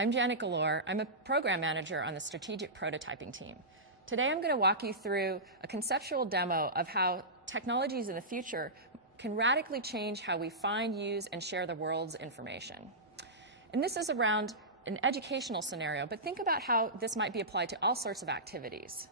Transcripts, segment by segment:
I'm Janet Galore. I'm a program manager on the strategic prototyping team. Today I'm going to walk you through a conceptual demo of how technologies in the future can radically change how we find, use, and share the world's information. And this is around an educational scenario, but think about how this might be applied to all sorts of activities.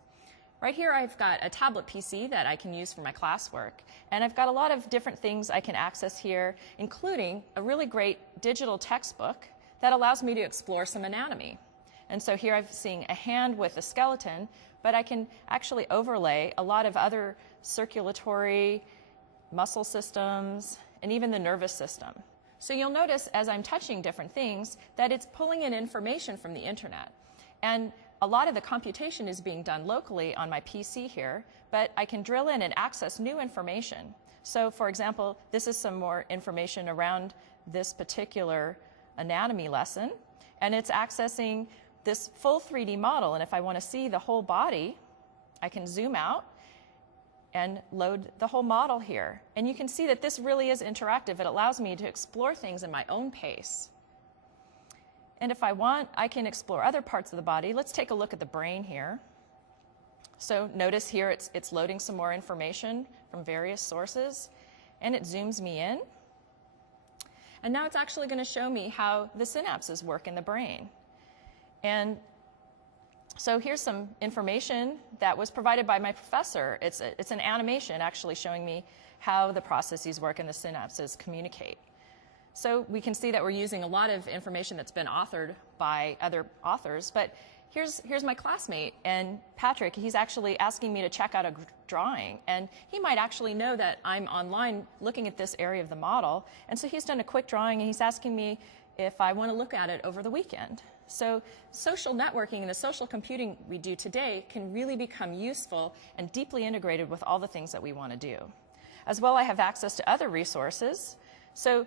Right here I've got a tablet PC that I can use for my classwork, and I've got a lot of different things I can access here, including a really great digital textbook that allows me to explore some anatomy. And so here I'm seeing a hand with a skeleton, but I can actually overlay a lot of other circulatory, muscle systems, and even the nervous system. So you'll notice as I'm touching different things that it's pulling in information from the internet. And a lot of the computation is being done locally on my PC here, but I can drill in and access new information. So for example, this is some more information around this particular anatomy lesson, and it's accessing this full 3D model. And if I want to see the whole body, I can zoom out and load the whole model here. And you can see that this really is interactive. It allows me to explore things in my own pace. And if I want, I can explore other parts of the body. Let's take a look at the brain here. So notice here it's loading some more information from various sources, and it zooms me in. And now it's actually going to show me how the synapses work in the brain. And so here's some information that was provided by my professor. It's an animation actually showing me how the processes work and the synapses communicate. So we can see that we're using a lot of information that's been authored by other authors, but here's my classmate, and Patrick, he's actually asking me to check out a drawing, and he might actually know that I'm online looking at this area of the model, and so he's done a quick drawing, and he's asking me if I want to look at it over the weekend. So social networking and the social computing we do today can really become useful and deeply integrated with all the things that we want to do. As well, I have access to other resources. So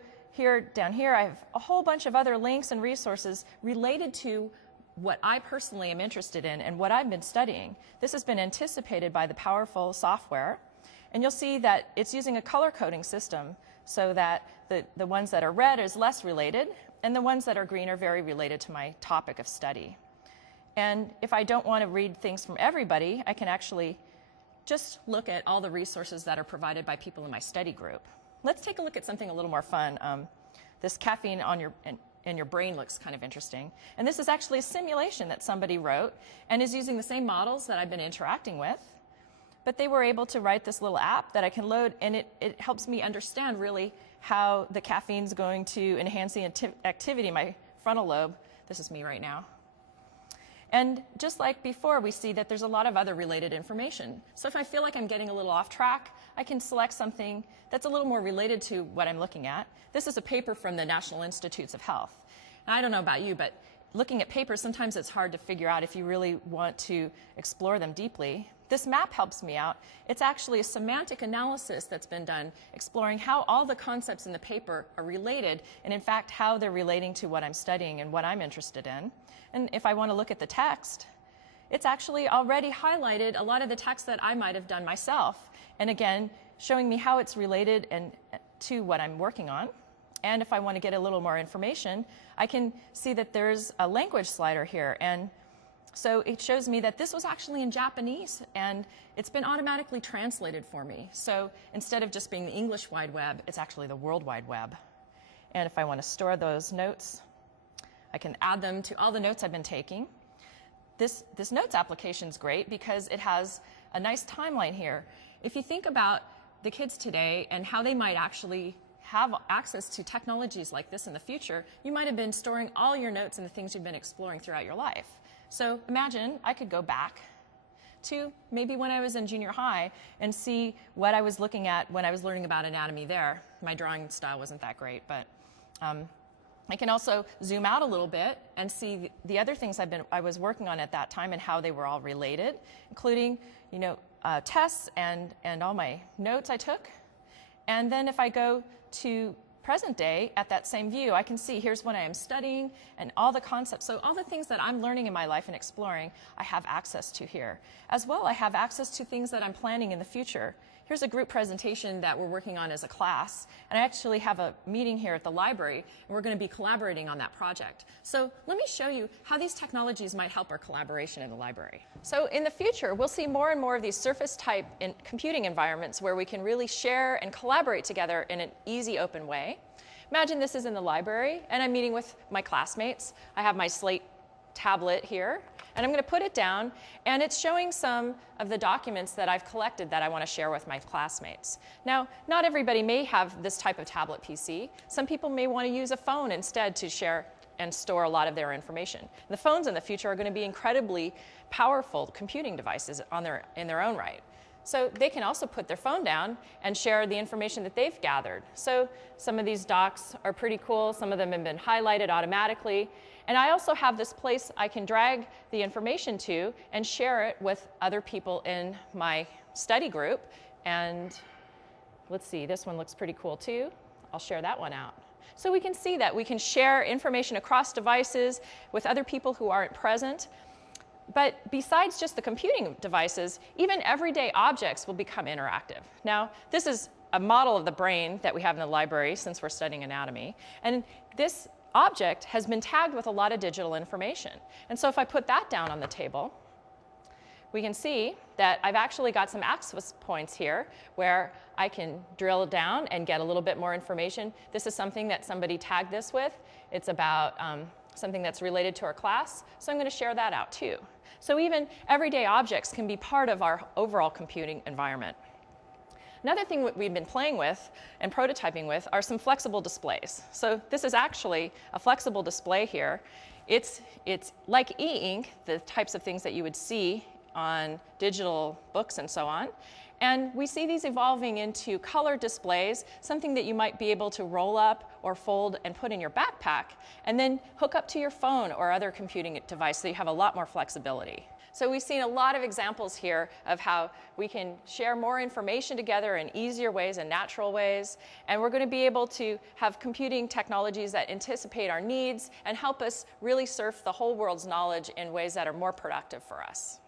down here, I have a whole bunch of other links and resources related to what I personally am interested in and what I've been studying. This has been anticipated by the powerful software, and you'll see that it's using a color coding system so that the ones that are red is less related, and the ones that are green are very related to my topic of study. And if I don't want to read things from everybody, I can actually just look at all the resources that are provided by people in my study group. Let's take a look at something a little more fun. This caffeine in your brain looks kind of interesting. And this is actually a simulation that somebody wrote and is using the same models that I've been interacting with. But they were able to write this little app that I can load, and it helps me understand really how the caffeine's going to enhance the activity in my frontal lobe. This is me right now. And just like before, we see that there's a lot of other related information. So if I feel like I'm getting a little off track, I can select something that's a little more related to what I'm looking at. This is a paper from the National Institutes of Health. And I don't know about you, but looking at papers, sometimes it's hard to figure out if you really want to explore them deeply. This map helps me out. It's actually a semantic analysis that's been done, exploring how all the concepts in the paper are related, and in fact, how they're relating to what I'm studying and what I'm interested in. And if I want to look at the text, it's actually already highlighted a lot of the text that I might have done myself. And again, showing me how it's related to what I'm working on. And if I want to get a little more information, I can see that there's a language slider here. And so it shows me that this was actually in Japanese, and it's been automatically translated for me. So instead of just being the English Wide Web, it's actually the World Wide Web. And if I want to store those notes, I can add them to all the notes I've been taking. This notes application is great because it has a nice timeline here. If you think about the kids today and how they might actually have access to technologies like this in the future, you might have been storing all your notes and the things you've been exploring throughout your life. So imagine I could go back to maybe when I was in junior high and see what I was looking at when I was learning about anatomy there. My drawing style wasn't that great, but I can also zoom out a little bit and see the other things I was working on at that time and how they were all related, including tests and all my notes I took. And then if I go to present day at that same view, I can see here's what I am studying and all the concepts. So all the things that I'm learning in my life and exploring, I have access to here. As well, I have access to things that I'm planning in the future. here's a group presentation that we're working on as a class, and I actually have a meeting here at the library, and we're going to be collaborating on that project. So let me show you how these technologies might help our collaboration in the library. So in the future, we'll see more and more of these surface-type computing environments where we can really share and collaborate together in an easy, open way. Imagine this is in the library, and I'm meeting with my classmates. I have my Slate tablet here, and I'm going to put it down, and it's showing some of the documents that I've collected that I want to share with my classmates. Now, not everybody may have this type of tablet PC. Some people may want to use a phone instead to share and store a lot of their information. The phones in the future are going to be incredibly powerful computing devices in their own right. So they can also put their phone down and share the information that they've gathered. So some of these docs are pretty cool. Some of them have been highlighted automatically. And I also have this place I can drag the information to and share it with other people in my study group. And let's see, this one looks pretty cool too. I'll share that one out. So we can see that we can share information across devices with other people who aren't present. But besides just the computing devices, even everyday objects will become interactive. Now, this is a model of the brain that we have in the library since we're studying anatomy. And this object has been tagged with a lot of digital information. And so if I put that down on the table, we can see that I've actually got some access points here where I can drill down and get a little bit more information. This is something that somebody tagged this with. It's about something that's related to our class, so I'm going to share that out too. So even everyday objects can be part of our overall computing environment. Another thing that we've been playing with and prototyping with are some flexible displays. So this is actually a flexible display here. It's like e-ink, the types of things that you would see on digital books and so on. And we see these evolving into color displays, something that you might be able to roll up or fold and put in your backpack, and then hook up to your phone or other computing device so you have a lot more flexibility. So we've seen a lot of examples here of how we can share more information together in easier ways and natural ways, and we're going to be able to have computing technologies that anticipate our needs and help us really surf the whole world's knowledge in ways that are more productive for us.